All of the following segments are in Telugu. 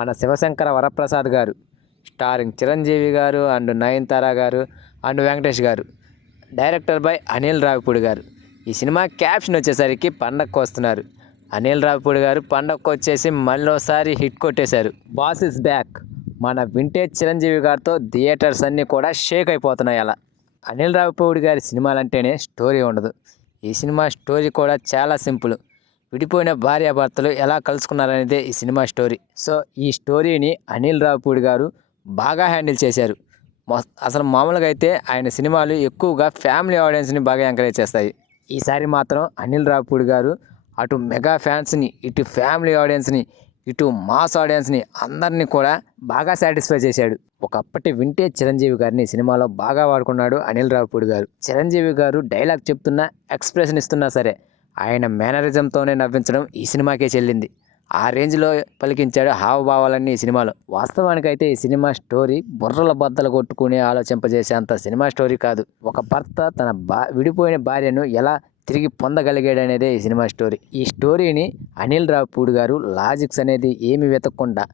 మన శివశంకర వరప్రసాద్ గారు స్టారింగ్ చిరంజీవి గారు అండ్ నయనతార గారు అండ్ వెంకటేష్ గారు, డైరెక్టర్ బై అనిల్ రావిపూడి గారు. ఈ సినిమా క్యాప్షన్ వచ్చేసరికి పండగకు వస్తున్నారు. అనిల్ రావిపూడి గారు పండగకు వచ్చేసి మళ్ళీసారి హిట్ కొట్టేశారు. Boss is back. మన వింటేజ్ చిరంజీవి గారితో థియేటర్స్ అన్నీ కూడా షేక్ అయిపోతున్నాయి. అలా అనిల్ రావిపూడి గారి సినిమాలంటేనే స్టోరీ ఉండదు. ఈ సినిమా స్టోరీ కూడా చాలా సింపుల్. విడిపోయిన భార్యాభర్తలు ఎలా కలుసుకున్నారనేదే ఈ సినిమా స్టోరీ. సో ఈ స్టోరీని అనిల్ రావిపూడి గారు బాగా హ్యాండిల్ చేశారు. అసలు మామూలుగా అయితే ఆయన సినిమాలు ఎక్కువగా ఫ్యామిలీ ఆడియన్స్ని బాగా ఎంకరేజ్ చేస్తాయి. ఈసారి మాత్రం అనిల్ రావిపూడి గారు అటు మెగా ఫ్యాన్స్ని, ఇటు ఫ్యామిలీ ఆడియన్స్ని, ఇటు మాస్ ఆడియన్స్ని అందరినీ కూడా బాగా సాటిస్ఫై చేశాడు. ఒకప్పటి వింటేజ్ చిరంజీవి గారిని సినిమాలో బాగా వాడుకున్నాడు అనిల్ రావిపూడి గారు. చిరంజీవి గారు డైలాగ్ చెప్తున్నా, ఎక్స్ప్రెషన్ ఇస్తున్నా సరే ఆయన మేనరిజంతోనే నవ్వించడం ఈ సినిమాకే చెల్లింది. ఆ రేంజ్లో పలికించాడు హావభావాలన్నీ ఈ సినిమాలో. వాస్తవానికైతే ఈ సినిమా స్టోరీ బుర్రల బద్దలు కొట్టుకుని ఆలోచింపజేసేంత సినిమా స్టోరీ కాదు. ఒక భర్త తన విడిపోయిన భార్యను ఎలా తిరిగి పొందగలిగాడనేదే ఈ సినిమా స్టోరీ. ఈ స్టోరీని అనిల్ రావిపూడి గారు లాజిక్స్ అనేది ఏమి వెతకకుండా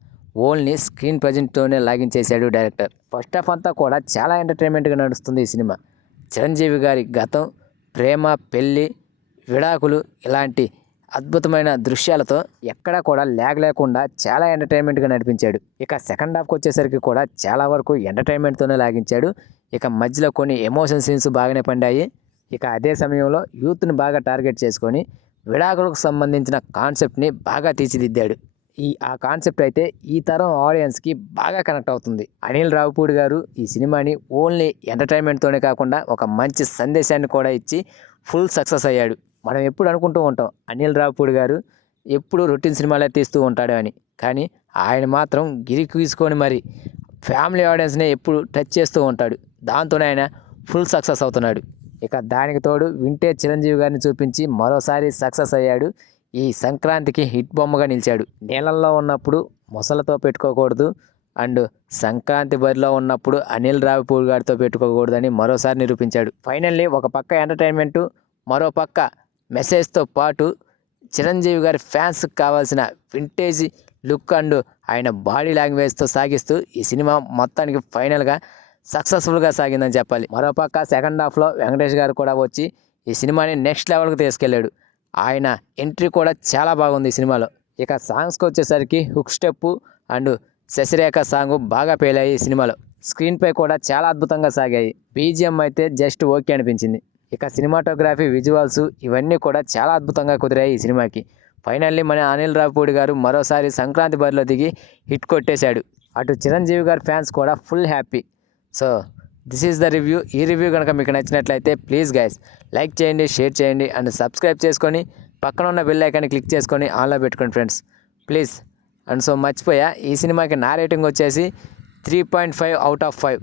ఓన్లీ స్క్రీన్ ప్రజెంట్తోనే లాగించేశాడు డైరెక్టర్. ఫస్ట్ హాఫ్ అంతా కూడా చాలా ఎంటర్టైన్మెంట్గా నడుస్తుంది ఈ సినిమా. చిరంజీవి గారి గతం, ప్రేమ, పెళ్ళి, విడాకులు ఇలాంటి అద్భుతమైన దృశ్యాలతో ఎక్కడా కూడా ల్యాగ్ లేకుండా చాలా ఎంటర్టైన్మెంట్గా నడిపించాడు. ఇక సెకండ్ హాఫ్కి వచ్చేసరికి కూడా చాలా వరకు ఎంటర్టైన్మెంట్తోనే లాగించాడు. ఇక మధ్యలో కొన్ని ఎమోషన్ సీన్స్ బాగానే పండాయి. ఇక అదే సమయంలో యూత్ని బాగా టార్గెట్ చేసుకొని విడాకులకు సంబంధించిన కాన్సెప్ట్ని బాగా తీర్చిదిద్దాడు. ఆ కాన్సెప్ట్ అయితే ఈ తరం ఆడియన్స్కి బాగా కనెక్ట్ అవుతుంది. అనిల్ రావిపూడి గారు ఈ సినిమాని ఓన్లీ ఎంటర్టైన్మెంట్తోనే కాకుండా ఒక మంచి సందేశాన్ని కూడా ఇచ్చి ఫుల్ సక్సెస్ అయ్యాడు. మనం ఎప్పుడు అనుకుంటూ ఉంటాం అనిల్ రావిపూడి గారు ఎప్పుడు రొటీన్ సినిమాలే తీస్తూ ఉంటాడు అని, కానీ ఆయన మాత్రం గిరికీసుకొని మరి ఫ్యామిలీ ఆడియన్స్నే ఎప్పుడు టచ్ చేస్తూ ఉంటాడు. దాంతోనే ఆయన ఫుల్ సక్సెస్ అవుతున్నాడు. ఇక దానికి తోడు వింటేజ్ చిరంజీవి గారిని చూపించి మరోసారి సక్సెస్ అయ్యాడు. ఈ సంక్రాంతికి హిట్ బొమ్మగా నిలిచాడు. నీళ్ళల్లో ఉన్నప్పుడు మొసలతో పెట్టుకోకూడదు అండ్ సంక్రాంతి బరిలో ఉన్నప్పుడు అనిల్ రావిపూడి గారితో పెట్టుకోకూడదని మరోసారి నిరూపించాడు. ఫైనల్లీ ఒక పక్క ఎంటర్టైన్మెంటు, మరో పక్క మెసేజ్తో పాటు చిరంజీవి గారి ఫ్యాన్స్కి కావాల్సిన వింటేజ్ లుక్ అండ్ ఆయన బాడీ లాంగ్వేజ్తో సాగిస్తూ ఈ సినిమా మొత్తానికి ఫైనల్గా సక్సెస్ఫుల్గా సాగిందని చెప్పాలి. మరోపక్క సెకండ్ హాఫ్లో వెంకటేష్ గారు కూడా వచ్చి ఈ సినిమాని నెక్స్ట్ లెవెల్కి తీసుకెళ్ళాడు. ఆయన ఎంట్రీ కూడా చాలా బాగుంది ఈ సినిమాలో. ఇక సాంగ్స్కి వచ్చేసరికి hook step and Sasirekha song బాగా పేలాయి ఈ సినిమాలో. స్క్రీన్పై కూడా చాలా అద్భుతంగా సాగాయి. బీజిఎం అయితే జస్ట్ ఓకే అనిపించింది. ఇక సినిమాటోగ్రఫీ, విజువల్స్ ఇవన్నీ కూడా చాలా అద్భుతంగా కుదిరాయి ఈ సినిమాకి. ఫైనల్లీ మన అనిల్ రావిపూడి గారు మరోసారి సంక్రాంతి బరిలో దిగి హిట్ కొట్టేశాడు. అటు చిరంజీవి గారి ఫ్యాన్స్ కూడా full happy. So this is the review. ఈ రివ్యూ కనుక మీకు నచ్చినట్లయితే ప్లీజ్ గైస్ లైక్ చేయండి, షేర్ చేయండి అండ్ సబ్స్క్రైబ్ చేసుకొని పక్కన ఉన్న బెల్ ఐకాన్ని క్లిక్ చేసుకొని ఆన్లో పెట్టుకోండి ఫ్రెండ్స్ ప్లీజ్. అండ్ సో మర్చిపోయా, ఈ సినిమాకి నా రేటింగ్ వచ్చేసి 3.5 out of 5.